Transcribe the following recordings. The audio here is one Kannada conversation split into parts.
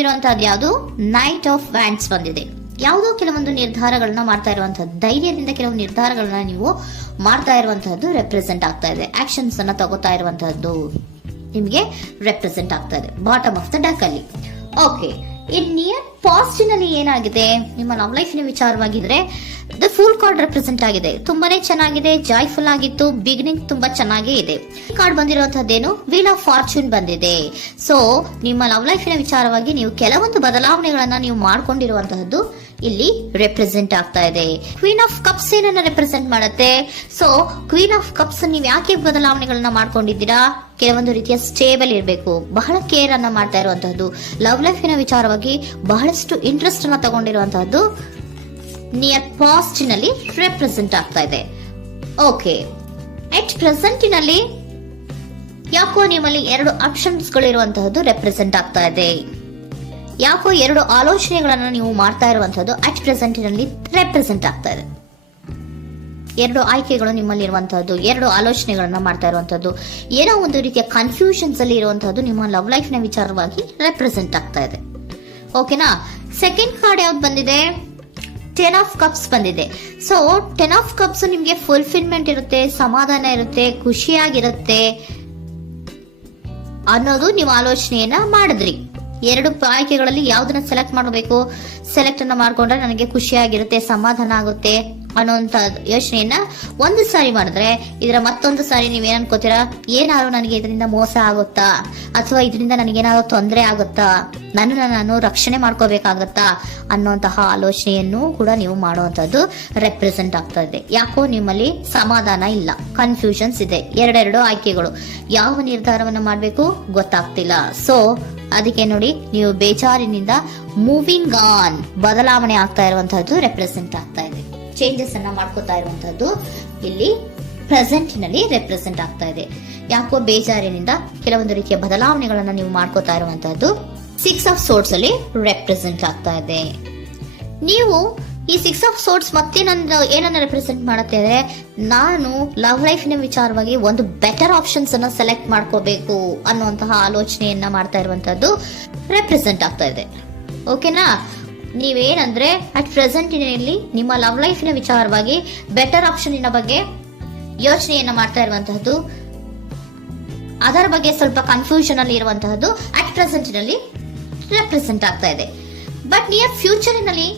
ಬಂದಿರುವಂತಹದ್ದು ಯಾವುದು? ನೈಟ್ ಆಫ್ ವ್ಯಾಂಡ್ಸ್ ಬಂದಿದೆ. ಯಾವುದೋ ಕೆಲವೊಂದು ನಿರ್ಧಾರಗಳನ್ನ ಮಾಡ್ತಾ ಇರುವಂತಹದ್ದು, ಧೈರ್ಯದಿಂದ ಕೆಲವು ನಿರ್ಧಾರಗಳನ್ನ ನೀವು ಮಾಡ್ತಾ ಇರುವಂತಹದ್ದು ರೆಪ್ರೆಸೆಂಟ್ ಆಗ್ತಾ ಇದೆ. ಆಕ್ಷನ್ಸ್ ಅನ್ನ ತಗೋತಾ ಇರುವಂತಹದ್ದು ನಿಮಗೆ ರೆಪ್ರೆಸೆಂಟ್ ಆಗ್ತಾ ಇದೆ ಬಾಟಮ್ ಆಫ್ ದ ಡಕ್ ಅಲ್ಲಿ. ಓಕೆ, ಇನ್ ನಿಯರ್ ಪಾಸಿಟಿವ್ನಲ್ಲಿ ಏನಾಗಿದೆ? ನಿಮ್ಮ ಲವ್ ಲೈಫಿನ ವಿಚಾರವಾಗಿದ್ರೆ ದ ಫೂಲ್ ಕಾರ್ಡ್ ರೆಪ್ರೆಸೆಂಟ್ ಆಗಿದೆ. ತುಂಬಾನೇ ಚೆನ್ನಾಗಿದೆ, ಜಾಯ್ಫುಲ್ ಆಗಿತ್ತು, ಬಿಗಿನಿಂಗ್ ತುಂಬಾ ಚೆನ್ನಾಗೇ ಇದೆ. ಕಾರ್ಡ್ ಬಂದಿರುವಂತಹದ್ದೇನು? ವೀಲ್ ಆಫ್ ಫಾರ್ಚೂನ್ ಬಂದಿದೆ. ಸೊ ನಿಮ್ಮ ಲವ್ ಲೈಫಿನ ವಿಚಾರವಾಗಿ ನೀವು ಕೆಲವೊಂದು ಬದಲಾವಣೆಗಳನ್ನ ನೀವು ಮಾಡ್ಕೊಂಡಿರುವಂತಹದ್ದು ಇಲ್ಲಿ ರೆಪ್ರೆಸೆಂಟ್ ಆಗ್ತಾ ಇದೆ. ಕ್ವೀನ್ ಆಫ್ ಕಪ್ಸ್ ಏನನ್ನ ರೆಪ್ರೆಸೆಂಟ್ ಮಾಡುತ್ತೆ? ಸೊ ಕ್ವೀನ್ ಆಫ್ ಕಪ್ಸ್ ನೀವು ಯಾಕೆ ಬದಲಾವಣೆಗಳನ್ನ ಮಾಡ್ಕೊಂಡಿದ್ದೀರಾ? ಕೆಲವೊಂದು ರೀತಿಯ ಸ್ಟೇಬಲ್ ಇರಬೇಕು, ಬಹಳ ಕೇರ್ ಅನ್ನ ಮಾಡ್ತಾ ಇರುವಂತಹದ್ದು, ಲವ್ ಲೈಫಿನ ವಿಚಾರವಾಗಿ ಬಹಳಷ್ಟು ಇಂಟ್ರೆಸ್ಟ್ ಅನ್ನ ತಗೊಂಡಿರುವಂತಹದ್ದು ನಿಯರ್ ಪಾಸ್ಟಿನಲ್ಲಿ ರೆಪ್ರೆಸೆಂಟ್ ಆಗ್ತಾ ಇದೆ. ಓಕೆ, ಎಟ್ ಪ್ರೆಸೆಂಟಿನಲ್ಲಿ ಯಾಕೋ ನಿಮ್ಮಲ್ಲಿ 2 ಆಪ್ಷನ್ಸ್ ಗಳಿರುವಂತಹದ್ದು ರೆಪ್ರೆಸೆಂಟ್ ಆಗ್ತಾ ಇದೆ. ಯಾಕೋ 2 ಆಲೋಚನೆಗಳನ್ನ ನೀವು ಮಾಡ್ತಾ ಇರುವಂತಹದ್ದು ಅಟ್ ಪ್ರೆಸೆಂಟಿನಲ್ಲಿ ರೆಪ್ರೆಸೆಂಟ್ ಆಗ್ತಾ ಇದೆ. 2 ಆಯ್ಕೆಗಳು ನಿಮ್ಮಲ್ಲಿ ಇರುವಂತಹದ್ದು, 2 ಆಲೋಚನೆಗಳನ್ನ ಮಾಡ್ತಾ ಇರುವಂತಹದ್ದು, ಏನೋ ಒಂದು ರೀತಿಯ ಕನ್ಫ್ಯೂಷನ್ಸ್ ಅಲ್ಲಿ ಇರುವಂತಹದ್ದು ನಿಮ್ಮ ಲವ್ ಲೈಫ್ ನ ವಿಚಾರವಾಗಿ ರೆಪ್ರೆಸೆಂಟ್ ಆಗ್ತಾ ಇದೆ. ಓಕೆನಾ? ಸೆಕೆಂಡ್ ಕಾರ್ಡ್ ಯಾವ್ದು ಬಂದಿದೆ? 10 ಆಫ್ ಕಪ್ಸ್ ಬಂದಿದೆ. ಸೊ 10 ಆಫ್ ಕಪ್ಸ್ ನಿಮ್ಗೆ ಫುಲ್ಫಿಲ್ಮೆಂಟ್ ಇರುತ್ತೆ, ಸಮಾಧಾನ ಇರುತ್ತೆ, ಖುಷಿಯಾಗಿರುತ್ತೆ ಅನ್ನೋದು ನೀವು ಆಲೋಚನೆಯನ್ನ ಮಾಡಿದ್ರಿ. 2 ಆಯ್ಕೆಗಳಲ್ಲಿ ಯಾವ್ದನ್ನ ಸೆಲೆಕ್ಟ್ ಮಾಡಬೇಕು? ಸೆಲೆಕ್ಟ್ ಅನ್ನ ಮಾಡ್ಕೊಂಡ್ರೆ ನನಗೆ ಖುಷಿಯಾಗಿರುತ್ತೆ, ಸಮಾಧಾನ ಆಗುತ್ತೆ ಅನ್ನೋಂತ ಯೋಚನೆಯನ್ನ ಒಂದು ಸಾರಿ ಮಾಡಿದ್ರೆ, ಇದರ ಮತ್ತೊಂದು ಸಾರಿ ನೀವೇನ್ ಅನ್ಕೋತೀರಾ? ಏನಾದ್ರು ನನಗೆ ಇದರಿಂದ ಮೋಸ ಆಗುತ್ತಾ, ಅಥವಾ ಇದರಿಂದ ನನಗೇನಾದ್ರು ತೊಂದರೆ ಆಗುತ್ತಾ, ನನ್ನನ್ನು ನಾನು ರಕ್ಷಣೆ ಮಾಡ್ಕೋಬೇಕಾಗತ್ತಾ ಅನ್ನೋಂತಹ ಆಲೋಚನೆಯನ್ನು ಕೂಡ ನೀವು ಮಾಡುವಂತದ್ದು ರೆಪ್ರೆಸೆಂಟ್ ಆಗ್ತಾ ಇದೆ. ಯಾಕೋ ನಿಮ್ಮಲ್ಲಿ ಸಮಾಧಾನ ಇಲ್ಲ, ಕನ್ಫ್ಯೂಷನ್ಸ್ ಇದೆ, 2 ಆಯ್ಕೆಗಳು, ಯಾವ ನಿರ್ಧಾರವನ್ನ ಮಾಡ್ಬೇಕು ಗೊತ್ತಾಗ್ತಿಲ್ಲ. ಸೊ ಅದಕ್ಕೆ ನೋಡಿ, ನೀವು ಬೇಜಾರಿನಿಂದ ಮೂವಿಂಗ್ ಆನ್, ಬದಲಾವಣೆ ಆಗ್ತಾ ಇರುವಂತಹದ್ದು ರೆಪ್ರೆಸೆಂಟ್ ಆಗ್ತಾ ಇದೆ. ಚೇಂಜಸ್ ಅನ್ನ ಮಾಡ್ಕೋತಾ ಇರುವಂತಹದ್ದು ಇಲ್ಲಿ ಪ್ರೆಸೆಂಟ್ ನಲ್ಲಿ ರೆಪ್ರೆಸೆಂಟ್ ಆಗ್ತಾ ಇದೆ. ಯಾಕೋ ಬೇಜಾರಿನಿಂದ ಕೆಲವೊಂದು ರೀತಿಯ ಬದಲಾವಣೆಗಳನ್ನ ನೀವು ಮಾಡ್ಕೋತಾ ಇರುವಂತಹದ್ದು 6 ಆಫ್ ಸೋರ್ಟ್ಸ್ ಅಲ್ಲಿ ರೆಪ್ರೆಸೆಂಟ್ ಆಗ್ತಾ ಇದೆ. ನೀವು ಈ 6 ಆಫ್ ಸೋರ್ಟ್ಸ್ ಮತ್ತೆ ಏನನ್ನ ರೆಪ್ರೆಸೆಂಟ್ ಮಾಡುತ್ತೆ ಅಂದ್ರೆ, ನಾನು ಲವ್ ಲೈಫಿನ ವಿಚಾರವಾಗಿ ಒಂದು ಬೆಟರ್ ಆಪ್ಷನ್ಸ್ ಅನ್ನ ಸೆಲೆಕ್ಟ್ ಮಾಡ್ಕೋಬೇಕು ಅನ್ನುವಂತಹ ಆಲೋಚನೆಯನ್ನ ಮಾಡ್ತಾ ಇರುವಂತಹದ್ದು ರೆಪ್ರೆಸೆಂಟ್ ಆಗ್ತಾ ಇದೆ. ಓಕೆನಾ? ನೀವೇನಂದ್ರೆ ಅಟ್ ಪ್ರೆಸೆಂಟಿನಲ್ಲಿ ನಿಮ್ಮ ಲವ್ ಲೈಫಿನ ವಿಚಾರವಾಗಿ ಬೆಟರ್ ಆಪ್ಷನ್ ಬಗ್ಗೆ ಯೋಚನೆಯನ್ನ ಮಾಡ್ತಾ ಇರುವಂತಹದ್ದು, ಅದರ ಬಗ್ಗೆ ಸ್ವಲ್ಪ ಕನ್ಫ್ಯೂಷನ್ ಅಲ್ಲಿ ಇರುವಂತಹದ್ದು ಅಟ್ ಪ್ರೆಸೆಂಟಿನಲ್ಲಿ ರೆಪ್ರೆಸೆಂಟ್ ಆಗ್ತಾ ಇದೆ. ಬಟ್ ನಿಯರ್ ಫ್ಯೂಚರಿನಲ್ಲಿ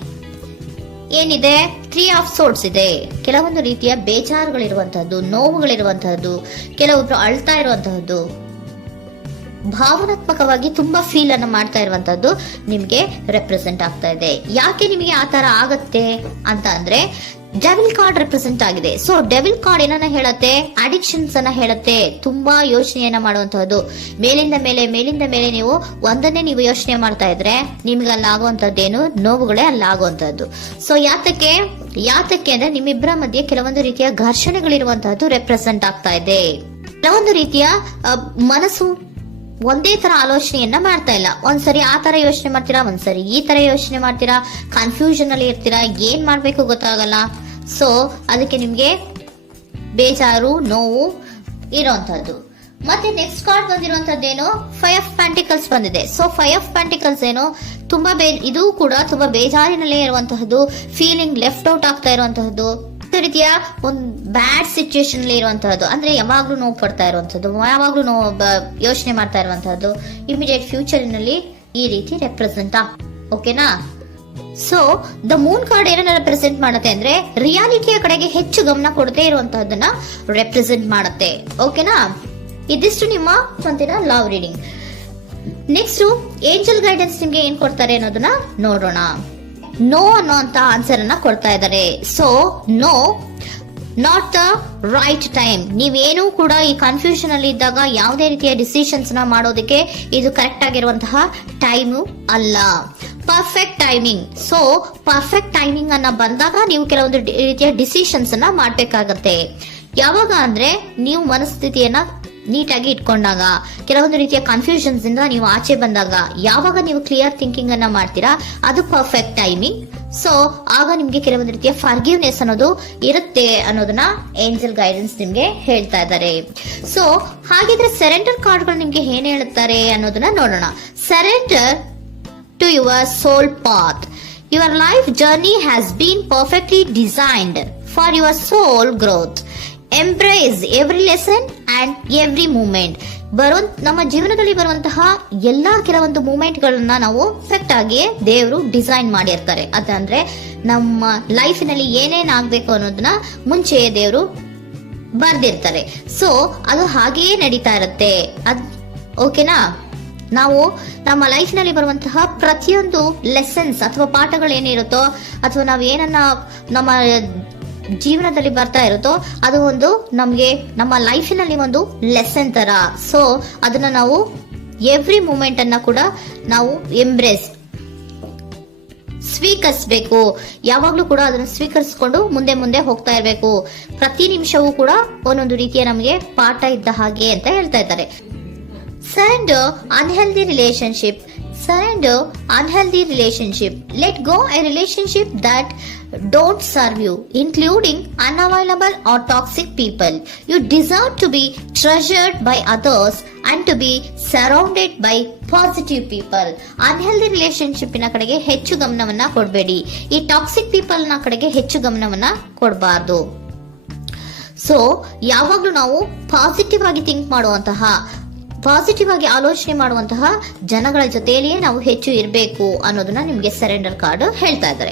ಏನಿದೆ? 3 ಆಫ್ ಸೋರ್ಟ್ಸ್ ಇದೆ. ಕೆಲವೊಂದು ರೀತಿಯ ಬೇಜಾರುಗಳಿರುವಂತಹದ್ದು, ನೋವುಗಳಿರುವಂತಹದ್ದು, ಕೆಲವೊಬ್ರು ಅಳ್ತಾ ಇರುವಂತಹದ್ದು, ಭಾವನಾತ್ಮಕವಾಗಿ ತುಂಬಾ ಫೀಲ್ ಅನ್ನ ಮಾಡ್ತಾ ಇರುವಂತಹದ್ದು ನಿಮ್ಗೆ ರೆಪ್ರೆಸೆಂಟ್ ಆಗ್ತಾ ಇದೆ. ಯಾಕೆ ನಿಮಗೆ ಆ ತರ ಆಗತ್ತೆ ಅಂತ ಅಂದ್ರೆ, ಡೆವಿಲ್ ಕಾರ್ಡ್ ರೆಪ್ರೆಸೆಂಟ್ ಆಗಿದೆ. ಸೊ ಡೆವಿಲ್ ಕಾರ್ಡ್ ಏನನ್ನ ಹೇಳತ್ತೆ? ಅಡಿಕ್ಷನ್ಸ್ ಅನ್ನ ಹೇಳತ್ತೆ. ತುಂಬಾ ಯೋಚನೆಯನ್ನ ಮಾಡುವಂತಹದ್ದು, ಮೇಲಿಂದ ಮೇಲೆ ನೀವು ಒಂದನ್ನೇ ನೀವು ಯೋಚನೆ ಮಾಡ್ತಾ ಇದ್ರೆ ನಿಮ್ಗೆ ಅಲ್ಲಾಗುವಂತದ್ದೇನು? ನೋವುಗಳೇ ಅಲ್ಲಾಗುವಂತಹದ್ದು. ಸೊ ಯಾತಕ್ಕೆ ಅಂದ್ರೆ ನಿಮ್ಮಿಬ್ಬರ ಮಧ್ಯೆ ಕೆಲವೊಂದು ರೀತಿಯ ಘರ್ಷಣೆಗಳಿರುವಂತಹದ್ದು ರೆಪ್ರೆಸೆಂಟ್ ಆಗ್ತಾ ಇದೆ. ಕೆಲವೊಂದು ರೀತಿಯ ಮನಸ್ಸು ಒಂದೇ ತರ ಆಲೋಚನೆಯನ್ನ ಮಾಡ್ತಾ ಇಲ್ಲ. ಒಂದ್ಸರಿ ಆ ತರ ಯೋಚನೆ ಮಾಡ್ತೀರಾ, ಒಂದ್ಸರಿ ಈ ತರ ಯೋಚನೆ ಮಾಡ್ತೀರಾ, ಕನ್ಫ್ಯೂಷನ್ ಅಲ್ಲಿ ಇರ್ತೀರಾ, ಏನ್ ಮಾಡ್ಬೇಕು ಗೊತ್ತಾಗಲ್ಲ. ಸೊ ಅದಕ್ಕೆ ನಿಮ್ಗೆ ಬೇಜಾರು, ನೋವು ಇರೋಂಥದ್ದು. ಮತ್ತೆ ನೆಕ್ಸ್ಟ್ ಕಾರ್ಡ್ ಬಂದಿರುವಂತದ್ದೇನು? 5 ಆಫ್ ಪ್ಯಾಂಟಿಕಲ್ಸ್ ಬಂದಿದೆ. ಸೊ 5 ಆಫ್ ಪ್ಯಾಂಟಿಕಲ್ಸ್ ಏನು? ತುಂಬಾ ಇದು ಕೂಡ ತುಂಬಾ ಬೇಜಾರಿನಲ್ಲೇ ಇರುವಂತಹದ್ದು, ಫೀಲಿಂಗ್ ಲೆಫ್ಟ್ ಔಟ್ ಆಗ್ತಾ ಇರುವಂತಹದ್ದು, ರೀತಿಯ ಒಂದು ಬ್ಯಾಡ್ ಸಿಚುಯೇಷನ್ ಅಲ್ಲಿ ಇರುವಂತಹದ್ದು, ಅಂದ್ರೆ ಯಾವಾಗ್ಲೂ ನೋವು ಪಡ್ತಾ ಇರುವಂತಹದ್ದು, ಯಾವಾಗ್ಲೂ ಯೋಚನೆ ಮಾಡ್ತಾ ಇರುವಂತಹದ್ದು, ಇಮಿಡಿಯೇಟ್ ಫ್ಯೂಚರಿನಲ್ಲಿ ಈ ರೀತಿ ರೆಪ್ರೆಸೆಂಟ್ ಓಕೆನಾ? ಸೊ ದ ಮೂನ್ ಕಾರ್ಡ್ ಏನನ್ನ ರೆಪ್ರೆಸೆಂಟ್ ಮಾಡುತ್ತೆ ಅಂದ್ರೆ, ರಿಯಾಲಿಟಿಯ ಕಡೆಗೆ ಹೆಚ್ಚು ಗಮನ ಕೊಡದೇ ಇರುವಂತಹದನ್ನ ರೆಪ್ರೆಸೆಂಟ್ ಮಾಡುತ್ತೆ. ಓಕೆನಾ? ಇದಿಷ್ಟು ನಿಮ್ಮ ಸ್ವಂತಿನ love reading. Next angel guidance ನಿಮ್ಗೆ ಏನ್ ಕೊಡ್ತಾರೆ ಅನ್ನೋದನ್ನ ನೋಡೋಣ. ನೋ ಅನ್ನೋಂತ ಆನ್ಸರ್ ಅನ್ನ ಕೊಡ್ತಾ ಇದ್ದಾರೆ. So no, not the right time. ನೀವೇನು ಕೂಡ ಈ ಕನ್ಫ್ಯೂಷನ್ ಅಲ್ಲಿ ಇದ್ದಾಗ ಯಾವುದೇ ರೀತಿಯ ಡಿಸಿಷನ್ಸ್ ನ ಮಾಡೋದಕ್ಕೆ ಇದು ಕರೆಕ್ಟ್ ಆಗಿರುವಂತಹ ಟೈಮು ಅಲ್ಲ. Perfect timing. So perfect timing ಅನ್ನ ಬಂದಾಗ ನೀವು ಕೆಲವೊಂದು ರೀತಿಯ ಡಿಸಿಷನ್ಸ್ ಅನ್ನ ಮಾಡ್ಬೇಕಾಗತ್ತೆ. ಯಾವಾಗ ಅಂದ್ರೆ ನೀವು ಮನಸ್ಥಿತಿಯನ್ನ ನೀಟಾಗಿ ಇಟ್ಕೊಂಡಾಗ, ಕೆಲವೊಂದು ರೀತಿಯ ಕನ್ಫ್ಯೂಷನ್ಸ್ ಇಂದ ನೀವು ಆಚೆ ಬಂದಾಗ, ಯಾವಾಗ ನೀವು ಕ್ಲಿಯರ್ ಥಿಂಕಿಂಗ್ ಅನ್ನ ಮಾಡ್ತೀರಾ ಅದು ಪರ್ಫೆಕ್ಟ್ ಟೈಮಿಂಗ್. ಸೊ ಆಗ ನಿಮ್ಗೆ ಕೆಲವೊಂದು ರೀತಿಯ ಫರ್ಗಿವ್ನೆಸ್ ಅನ್ನೋದು ಇರುತ್ತೆ ಅನ್ನೋದನ್ನ ಏಂಜಲ್ ಗೈಡೆನ್ಸ್ ನಿಮ್ಗೆ ಹೇಳ್ತಾ ಇದ್ದಾರೆ. ಸೊ ಹಾಗಿದ್ರೆ ಸರೆಂಡರ್ ಕಾರ್ಡ್ಗಳು ನಿಮ್ಗೆ ಏನ್ ಹೇಳುತ್ತಾರೆ ಅನ್ನೋದನ್ನ ನೋಡೋಣ. Surrender to your soul path. Your life journey has been perfectly designed for your soul growth. Embrace every lesson and every moment. ನಮ್ಮ ಜೀವನದಲ್ಲಿ ಬರುವಂತಹ ಎಲ್ಲಾ ಕೆಲವೊಂದು ಮೂಮೆಂಟ್ಗಳನ್ನ ನಾವು ಪರ್ಫೆಕ್ಟ್ ಆಗಿ ದೇವರು ಡಿಸೈನ್ ಮಾಡಿರ್ತಾರೆ. ಅದಂದ್ರೆ ನಮ್ಮ ಲೈಫಿನಲ್ಲಿ ಏನೇನ್ ಆಗ್ಬೇಕು ಅನ್ನೋದನ್ನ ಮುಂಚೆಯೇ ದೇವರು ಬರ್ದಿರ್ತಾರೆ. ಸೊ ಅದು ಹಾಗೆಯೇ ನಡೀತಾ ಇರುತ್ತೆ. ಓಕೆನಾ? ನಾವು ನಮ್ಮ ಲೈಫ್ ನಲ್ಲಿ ಬರುವಂತಹ ಪ್ರತಿಯೊಂದು ಲೆಸನ್ಸ್ ಅಥವಾ ಪಾಠಗಳು ಏನಿರುತ್ತೋ ಅಥವಾ ನಾವು ಏನನ್ನ ನಮ್ಮ ಜೀವನದಲ್ಲಿ ಬರ್ತಾ ಇರುತ್ತೋ ಅದು ಒಂದು ನಮ್ಗೆ ನಮ್ಮ ಲೈಫಿನಲ್ಲಿ ಒಂದು ಲೆಸನ್ ತರ. ಸೊ ಅದನ್ನ ನಾವು ಎವ್ರಿ ಮೂಮೆಂಟ್ ಅನ್ನ ಕೂಡ ನಾವು ಎಂಬ್ರೇಸ್ ಸ್ವೀಕರಿಸಬೇಕು. ಯಾವಾಗ್ಲೂ ಕೂಡ ಅದನ್ನು ಸ್ವೀಕರಿಸಿಕೊಂಡು ಮುಂದೆ ಮುಂದೆ ಹೋಗ್ತಾ ಇರಬೇಕು. ಪ್ರತಿ ನಿಮಿಷವೂ ಕೂಡ ಒಂದೊಂದು ರೀತಿಯ ನಮಗೆ ಪಾಠ ಇದ್ದ ಹಾಗೆ ಅಂತ ಹೇಳ್ತಾ ಇದ್ದಾರೆ. Surrender unhealthy relationship. Surrender unhealthy relationship. Let go a relationship that don't serve you, including unavailable or toxic people. You deserve to be treasured by others and to be surrounded by positive people. Unhealthy relationship ನ ಕಡೆಗೆ ಹೆಚ್ಚು ಗಮನವನ್ನ ಕೊಡಬೇಡಿ. ಈ ಟಾಕ್ಸಿಕ್ ಪೀಪಲ್ ನ ಕಡೆಗೆ ಹೆಚ್ಚು ಗಮನವನ್ನ ಕೊಡಬಾರ್ದು. ಸೊ ಯಾವಾಗ್ಲೂ ನಾವು ಪಾಸಿಟಿವ್ ಆಗಿ ಥಿಂಕ್ ಮಾಡುವಂತಹ, ಪಾಸಿಟಿವ್ ಆಗಿ ಆಲೋಚನೆ ಮಾಡುವಂತಹ ಜನಗಳ ಜೊತೆಯಲ್ಲಿಯೇ ನಾವು ಹೆಚ್ಚು ಇರಬೇಕು ಅನ್ನೋದನ್ನ ನಿಮ್ಗೆ ಸರೆಂಡರ್ ಕಾರ್ಡ್ ಹೇಳ್ತಾ ಇದ್ದಾರೆ.